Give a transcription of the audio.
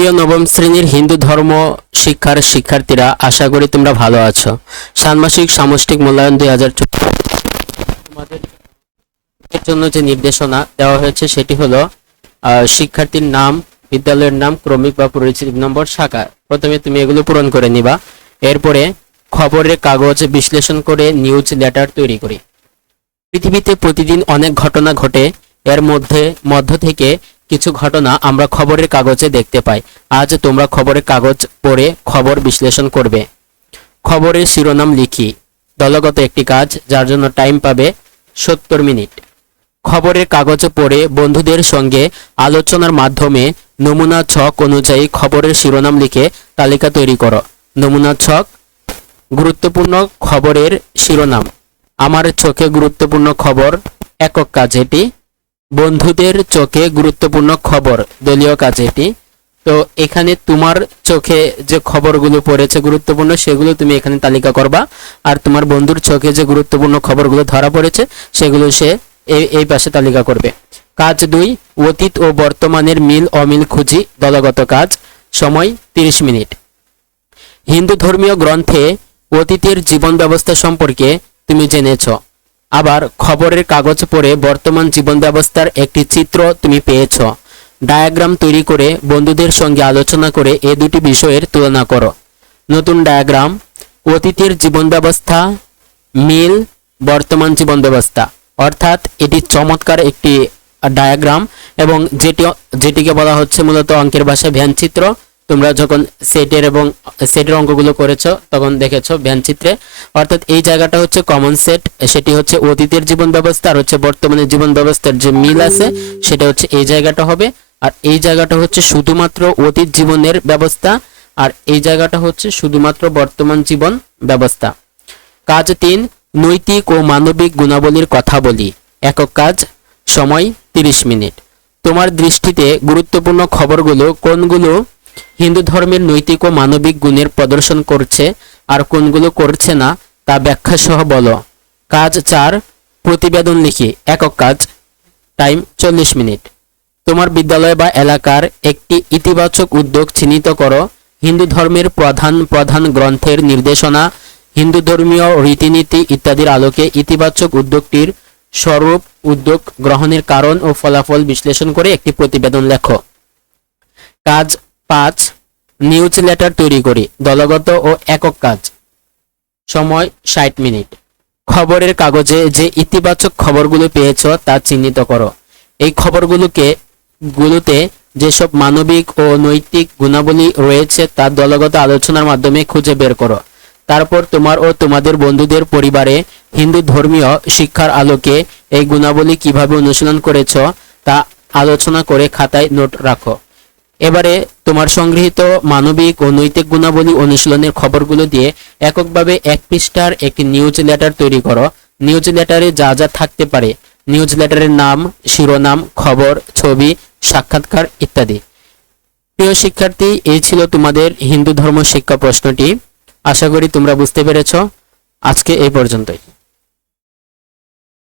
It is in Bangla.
প্রিয় নবম শ্রেণীর হিন্দু ধর্ম শিক্ষার শিক্ষার্থীরা, আশা করি তোমরা ভালো আছো। ষান্মাসিক সামষ্টিক মূল্যায়ন 2024 তোমাদের জন্য যে নির্দেশনা দেওয়া হয়েছে সেটি হলো শিক্ষার্থীর নাম, বিদ্যালয়ের নাম, ক্রমিক বা পরিচিতি নম্বর, শাখা। প্রথমে তুমি এগুলো পূরণ করে নিবা। এরপরে খবরের কাগজ বিশ্লেষণ করে নিউজ লেটার তৈরি করি। পৃথিবীতে প্রতিদিন অনেক ঘটনা ঘটে, এর মধ্য থেকে কিছু ঘটনা আমরা খবরের কাগজে দেখতে পাই। আজ তোমরা খবরের কাগজ পড়ে খবর বিশ্লেষণ করবে। খবরের শিরোনাম লিখি। দলগত একটি কাজ, যার জন্য টাইম পাবে 70 মিনিট। খবরের কাগজ পড়ে বন্ধুদের সঙ্গে আলোচনার মাধ্যমে নমুনা ছক অনুযায়ী খবরের শিরোনাম লিখে তালিকা তৈরি করো। নমুনা ছক: গুরুত্বপূর্ণ খবরের শিরোনাম। আমার চোখে গুরুত্বপূর্ণ খবর, একক কাজ এটি। বন্ধুদের চোখে গুরুত্বপূর্ণ খবর, দলীয় কাজ এটি। তো এখানে তোমার চোখে যে খবরগুলো পড়েছে গুরুত্বপূর্ণ, সেগুলো তুমি এখানে তালিকা করবা। আর তোমার বন্ধুর চোখে যে গুরুত্বপূর্ণ খবরগুলো ধরা পড়েছে সেগুলো সে এই পাশে তালিকা করবে। কাজ 2, অতীত ও বর্তমানের মিল অমিল খুঁজি। দলগত কাজ, সময় 30 মিনিট। হিন্দু ধর্মীয় গ্রন্থে অতীতের জীবন ব্যবস্থা সম্পর্কে তুমি জেনেছ। আবার খবরের কাগজ পড়ে বর্তমান জীবন ব্যবস্থার একটি চিত্র তুমি পেয়েছ। ডায়াগ্রাম তৈরি করে বন্ধুদের সঙ্গে আলোচনা করে এই দুটি বিষয়ের তুলনা করো। নতুন ডায়াগ্রাম: অতীতের জীবন ব্যবস্থা মিল বর্তমান জীবন ব্যবস্থা। অর্থাৎ এটি চমৎকার একটি ডায়াগ্রাম, এবং যেটিকে বলা হচ্ছে মূলত অঙ্কের ভাষায় ভ্যানচিত্র। তোমরা যখন সেটের অঙ্কগুলো করেছো তখন দেখেছো ভ্যানচিত্রে। অর্থাৎ এই জায়গাটা হচ্ছে কমন সেট, সেটি হচ্ছে অতীতের জীবন ব্যবস্থা, আর হচ্ছে বর্তমানের জীবন ব্যবস্থার যে মিল আছে সেটা হচ্ছে এই জায়গাটা হবে। আর এই জায়গাটা হচ্ছে শুধুমাত্র অতীত জীবনের ব্যবস্থা, আর এই জায়গাটা হচ্ছে শুধুমাত্র বর্তমান জীবন ব্যবস্থা। কাজ 3, নৈতিক ও মানবিক গুণাবলীর কথা বলি। একক কাজ, সময় 30 মিনিট। তোমার দৃষ্টিতে গুরুত্বপূর্ণ খবরগুলো কোনগুলো হিন্দু ধর্মের নৈতিক ও মানবিক গুণের প্রদর্শন করছে আর কোনগুলো করছে না তা ব্যাখ্যা সহ বলো। কাজ 4, প্রতিবেদন লিখি। একক কাজ, টাইম 40 মিনিট। তোমার বিদ্যালয় বা এলাকার একটি ইতিবাচক উদ্যোগ চিহ্নিত করো। হিন্দু ধর্মের প্রধান গ্রন্থের নির্দেশনা, হিন্দু ধর্মীয় রীতিনীতি ইত্যাদির আলোকে ইতিবাচক উদ্যোগটির স্বরূপ, উদ্যোগ গ্রহণের কারণ ও ফলাফল বিশ্লেষণ করে একটি প্রতিবেদন লেখো। কাজ 5, নিউজ লেটার তৈরি করি। দলগত ও একক কাজ, সময় 60 মিনিট। খবরের কাগজে যে ইতিবাচক খবরগুলো পেয়েছ তা চিহ্নিত করো। এই খবরগুলোতে যেসব মানবিক ও নৈতিক গুণাবলী রয়েছে তা দলগত আলোচনার মাধ্যমে খুঁজে বের করো। তারপর তোমার ও তোমাদের বন্ধুদের পরিবারে হিন্দু ধর্মীয় শিক্ষার আলোকে এই গুণাবলী কিভাবে অনুশীলন করেছ তা আলোচনা করে খাতায় নোট রাখো। এবারে তোমার সংগৃহীত মানবিক ও নৈতিক গুণাবলী অনুশীলনের খবরগুলো দিয়ে এককভাবে 1 পৃষ্ঠার একটি নিউজ লেটার তৈরি করো। নিউজ লেটারে যা যা থাকতে পারে: নিউজ লেটারের নাম, শিরোনাম, খবর, ছবি, সাক্ষাৎকার ইত্যাদি। প্রিয় শিক্ষার্থী, এই ছিল তোমাদের হিন্দু ধর্ম শিক্ষা প্রশ্নটি। আশা করি তোমরা বুঝতে পেরেছ। আজকে এই পর্যন্তই।